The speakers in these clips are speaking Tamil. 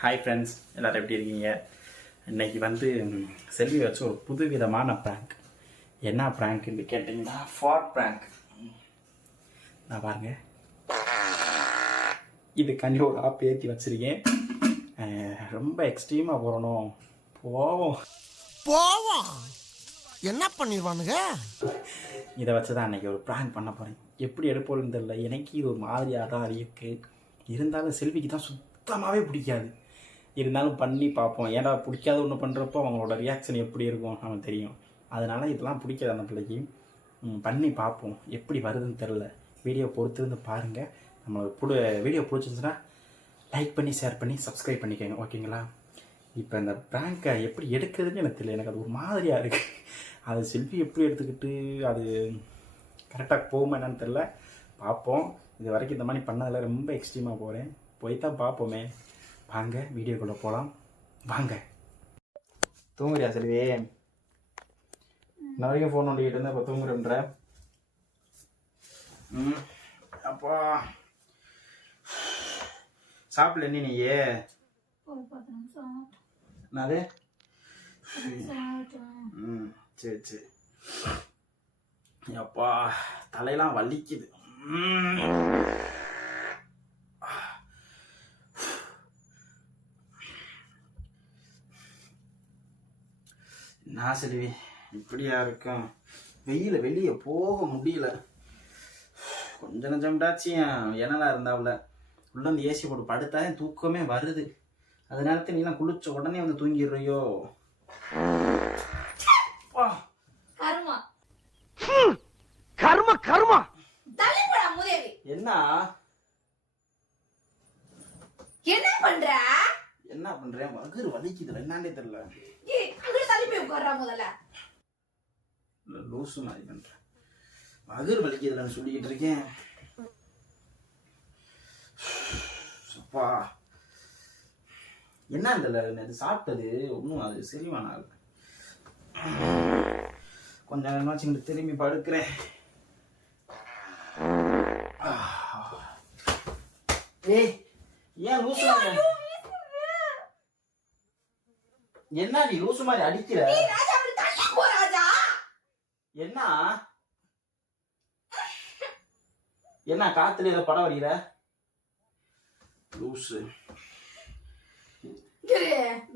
ஹாய் ஃப்ரெண்ட்ஸ் எல்லோரும் எப்படி இருக்கீங்க? இன்னைக்கு வந்து செல்வி வச்சு ஒரு புதுவிதமான ப்ராங்க் என்ன ப்ராங்க்னு கேட்டிங்கன்னா ஃபார் ப்ராங்க் நான் பாருங்க. இது கண்ணி ஒரு ஆப் ஏற்றி வச்சுருக்கேன். ரொம்ப எக்ஸ்ட்ரீமாக போகணும் போவோம். போவோம். என்ன பண்ணிடுவானுங்க? இதை வச்சு தான் அன்றைக்கி ஒரு ப்ராங்க் பண்ண போகிறேன் எப்படி எடுப்போம்னு தெரியல. எனக்கு இது ஒரு மாதிரியாக தான் இருக்கு. இருந்தாலும் செல்விக்கு தான் சுத்தமாகவே பிடிக்காது. இருந்தாலும் பண்ணி பார்ப்போம். ஏன்னா பிடிக்காத ஒன்று பண்ணுறப்போ அவங்களோட ரியாக்ஷன் எப்படி இருக்கும் அவன் தெரியும். அதனால் இதெல்லாம் பிடிக்காது அந்த பிள்ளைக்கு பண்ணி பார்ப்போம். எப்படி வருதுன்னு தெரில வீடியோ பொறுத்திருந்து பாருங்கள் நம்மளுக்கு பிடி வீடியோ பிடிச்சிருந்துச்சுன்னா லைக் பண்ணி ஷேர் பண்ணி சப்ஸ்கிரைப் பண்ணிக்கோங்க. ஓகேங்களா இப்போ இந்த ப்ராங்கை எப்படி எடுக்கிறதுன்னு எனக்கு தெரியல. எனக்கு அது ஒரு மாதிரியாக இருக்குது அது செல்ஃபி எப்படி எடுத்துக்கிட்டு அது கரெக்டாக போகுமா என்னன்னு தெரில பார்ப்போம். இது வரைக்கும் இந்த மாதிரி பண்ணதில் ரொம்ப எக்ஸ்ட்ரீமாக போகிறேன் போய் தான் பார்ப்போமே. வாங்க வீடியோக்குள்ளே போகலாம் வாங்க. தூங்குறியா செல்வி? இன்ன வரைக்கும் ஃபோன் நோண்டிக்கிட்டு இருந்தா இப்போ தூங்குறேன்ற. ம் அப்பா. சாப்பிடல என்ன நீயே? என்னது. ம் சரி சரி. அப்பா தலையெல்லாம் வலிக்குது. நான் செல்வி இப்படியா இருக்கும். வெயில வெளியே போக முடியல. கொஞ்ச நஞ்சம்டாச்சியும் எனலா இருந்தாப்புல உள்ள வந்து ஏசி போட்டு படுத்தாலே தூக்கமே வருது. அது நேரத்தில் நீலாம் குளிச்ச உடனே வந்து தூங்கிடுறியோ? கருமா. கர்ம கர்மா. என்ன? என்ன பண்ற? என்ன பண்றேன்? வகுறு வலிக்குதுல என்னன்னே தெரியல. ஏய், போய் உட்கார்றா முதல்ல. லூசு மாதிரி பண்றேன். வகுறு வலிக்குதுலன்னு சொல்லிக்கிட்டு இருக்கேன். அப்பா என்ன தெரியல நேற்று சாப்பிட்டது? ஒன்றும் அது செரிமான ஆகல. கொஞ்ச நேரமாச்சு இங்கிட்டு திரும்பி படுக்கிறேன். ஏய் ஏன் லூசு என்ன நீ லூசு மாதிரி அடிக்கிற? ராஜா அப்படி தள்ளி போ ராஜா. என்ன? என்ன காத்துல ஏதோ படம் வரைகிற லூசு.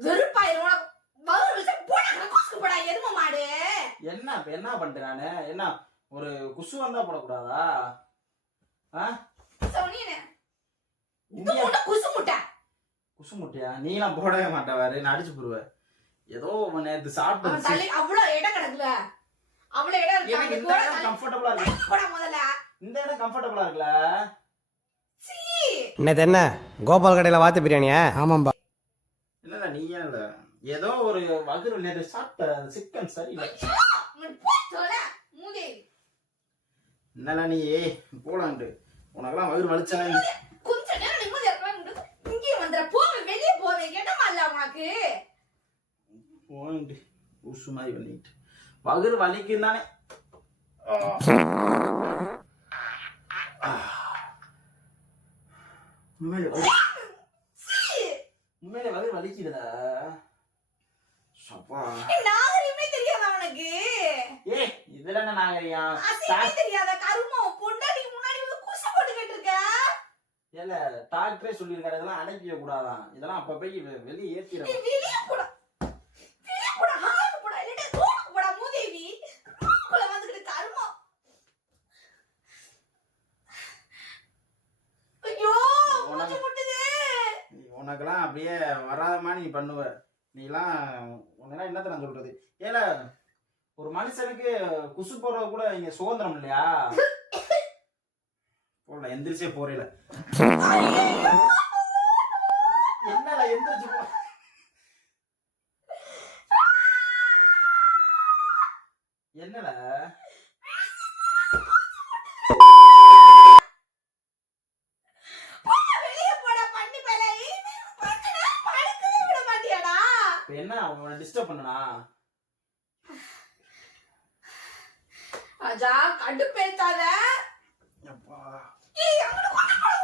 வெறுப்பாயிரும். என்ன என்ன பண்ணிட்டேன் நானு? என்ன ஒரு குசு வந்தா போடக்கூடாதா? ஆ? சொன்னீனே இது இந்தியா முட்டை குசு முட்டை. குசு முட்டையா? நீலாம் போடவே மாட்டவாரு நான் அடிச்சு போடுவேன் ஏதோ நேத்து சாப்பிட்டு அவ்வளவு இடம் கிடக்குல அவ்வளவு இடம் இருக்கு? எனக்கு இந்த இடம் கம்ஃபர்டபுளா இருக்கு. முதல்ல. இந்த இடம் கம்ஃபர்டபுளா இருக்குல்ல? சீ. நேற்று என்ன? கோபால் கடையில் வாத்து பிரியாணியா? ஆமாம்பா. இல்ல நீ ஏன் இல்ல ஏதோ ஒரு வகுறு நேற்று சாப்பிட்ட சிக்கன் சரியில்லை மூதேவி என்னடா நீ? போலான்ட்டு. உனக்கெல்லாம் வயிறு வலிச்சா கொஞ்ச நேரம் நிம்மதியா இங்கே வந்துட. போவேன் வெளியே போவேன் இடமா இல்ல உனக்கு. போயிட்டு உசு மாதிரி பண்ணிட்டு வகுறு வலிக்கும் தானே உண்மையிலே வகுறு வலிக்குதுடா சப்பா நாகரிகமே தெரியாதா உனக்கு ஏ இதுல என்ன நாகரிகம் அசிங்கமே தெரியாத கருமம் பொண்டாடி முன்னாடி வந்து குசு போட்டுக்கிட்டு இருக்க ஏல டாக்டரே சொல்லியிருக்காரு இதெல்லாம் அடைக்க கூடாதான் இதெல்லாம் அப்ப போய் வெ- வெளியே நீ ஏத்திடும் வெளியே போடா வெளியே போடா ஹாலுக்கு போடா இல்லைன்னா ரோடுக்கு போடா மூதேவி ரூமுக்குள்ள வந்துக்கிட்டு கருமம் ஐயோ மூச்சு முட்டுது உனக்கெல்லாம் வராதமா நீ பண்ணுவ. நீலாம் உன்னெல்லாம் என்னத்த நான் சொல்றது? ஏல ஒரு மனுஷனுக்கு குசு போறது கூட இங்க சுதந்திரம் இல்லையா? போடல எந்திரிச்சே போறேல. என்னடா எந்திரிச்சு போ என்னடா போடா, வெளியே போடா பண்ணி பேல கொஞ்ச நேரம் படுக்கவே விட மாட்டியாடா இப்ப என்ன உன்னை டிஸ்டர்ப் பண்ணனா? ராஜா கடுப்பேத்தாத. அப்பா. ஏய், அங்கிட்டு கொண்டு போடா.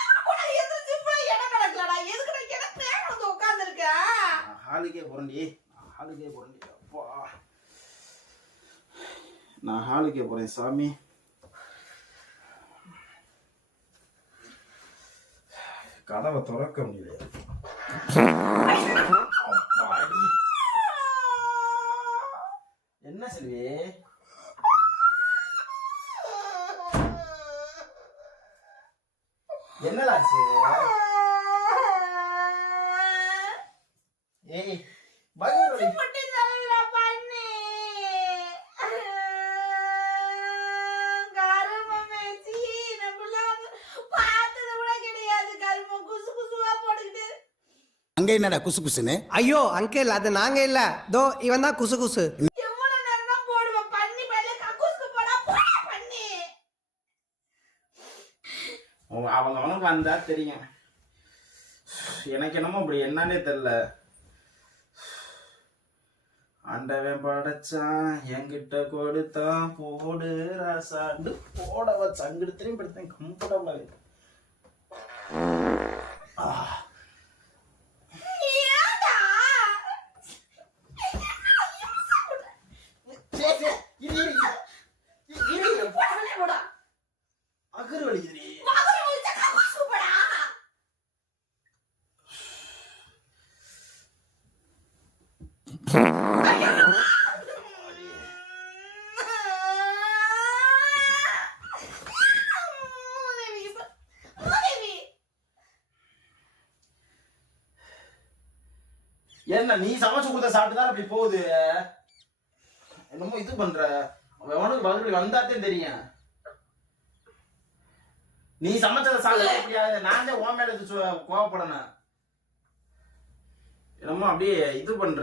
அங்கிட்டு போடா, எந்திரிச்சு போய் இடம் கிடக்கலடா. எதுக்குடா எனக்கு ஹாலுக்கே நான் ஹாலுக்கே போறேன்டி. அப்பா. நான் ஹாலுக்கே போறேன் சாமி. கதவை திறக்க முடியல அப்பாடி. என்ன செல்வி? என்னடாச்சு? ஏய் பயங்கர. அங்க என்னடா குசு குசுன்னு? ஐயோ அங்கிள் அது நாங்க இல்ல. தோ இவன் தான் குசு குசு எவ்வளவு நேரம் தான் போடுவேன்? பண்ணி மேல கக்கூஸ்க்கு போடா, போடா பண்ணி. உங்க- அவங்க அவனுக்கு வந்தா தெரியும். எனக்கு என்னமோ அப்படி என்னன்னே தெரில ஆண்டவன் படைச்சான் என்கிட்ட கொடுத்தான் போடு ராசாண்டு போட வச்ச அங்கிட்டு திரும்பி படுத்தேன் கம்ஃபர்டபுளாக இருக்கு. என்ன நீ சமைச்சு கொடுத்த சாப்பிட்டு தான் அப்படி போகுது. என்னமோ இது பண்ற? எவனுக்கு பதில் வந்தாத்தே தெரியும். நீ சமைச்சத சாப்பிட முடியாது. நான் தான் உன் மேல கோவப்படணும். என்னமோ அப்படியே இது பண்ற.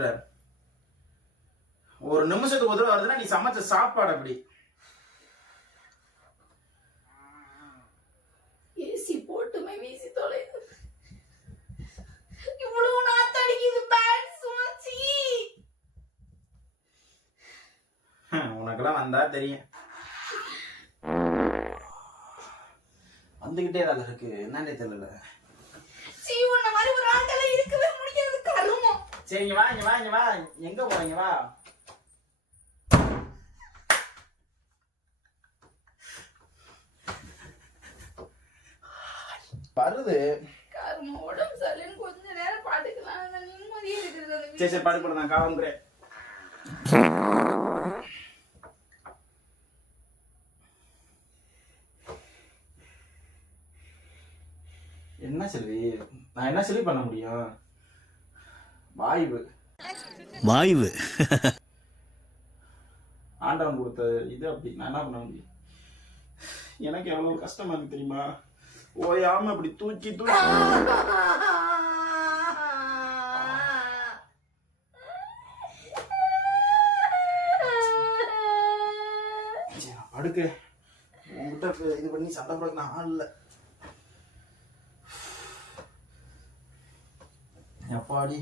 ஒரு நிமிஷத்துக்கு உதவி வருதுன்னா நீ சமைச்ச சாப்பாடு அப்படி ஏசி போட்டுமே வீசி தொலைது இவ்வளவு நாத்தடிக்குது பேட் சுமச்சி ஹம், உனக்கெல்லாம் வந்தா தெரியும். வந்துகிட்டே தான் இருக்கு. என்னன்னே தெரியல. சீ உன்ன மாதிரி ஒரு ஆட்கள இருக்கவே முடியாது கருமம். சரி இங்க வா இங்க வா இங்க வா. எங்க போறீங்க வா. வருது. கருமம் உடம்பு சரியில்லைன்னு கொஞ்ச நேரம் பாட்டுக்கலாம் நிம்மதியே இருக்குது சரி சரி படுப்பட நான் காவங்குறேன் என்ன செல்வி? நான் என்ன செல்வி பண்ண முடியும்? வாய்வு. வாய்வு. ஆண்டவன் கொடுத்த இது அப்படி. நான் என்ன பண்ண முடியும்? எனக்கு எவ்வளவு கஷ்டமா இருக்கு தெரியுமா? ஓயாம அப்படி தூக்கி தூக்கி. படுக்கு உங்ககிட்ட இது பண்ணி சண்டை போட நான் ஆள் இல்லை. எப்பாடி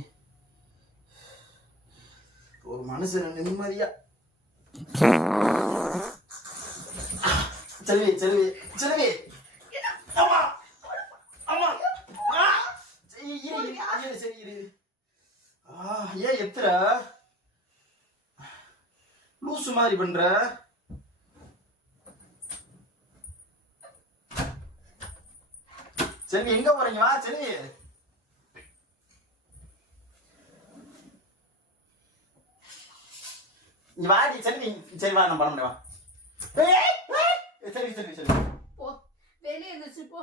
ஒரு மனுஷன் நிம்மதியா. செல்வி செல்வி செல்வி. அம்மா அம்மா. சரி, சரி ஏன் எத்துற? லூசு மாதிரி பண்ற. செல்வி எங்க போறீங்க? வா செல்வி. நீ வாடி செல்வி சரி வா நான் பண்ண முடியும் வா செல்வி செல்வி செல்வி போ. வெளியே எந்திரிச்சு போ.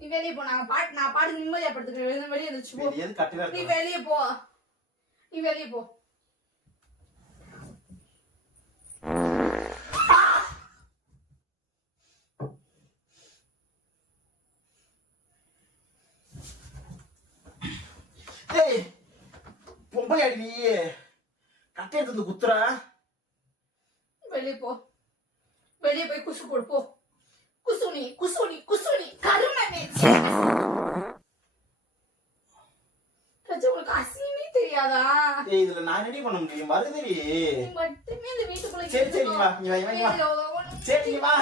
நீ வெளியே போ. நாங்க பாட்டு நான் பாட்டு நிம்மதியா படுத்துக்கிறேன். வெளியே எந்திரிச்சு போ. நீ வெளியே போ. நீ வெளியே போ. பொம்பளை அடி நீ. கட்டை எடுத்து வந்து குத்துற. வெளியே போ. வெளியே போய் குசு போடு போ. குசுனி குசுனி குசுனி கருமனே ரஜா உங்களுக்கு அசிங்கமே தெரியாதா? ஏய் இதுல நான் ரெடி பண்ண முடியும்? வருதுடி. நீ மட்டுமே இந்த வீட்டுக்குள்ள சரி சரி வா இங்க வா இங்க வா, வா. சரி இங்க வா.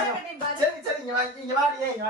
சரி சரி இங்க வா இங்க ஏய், இங்க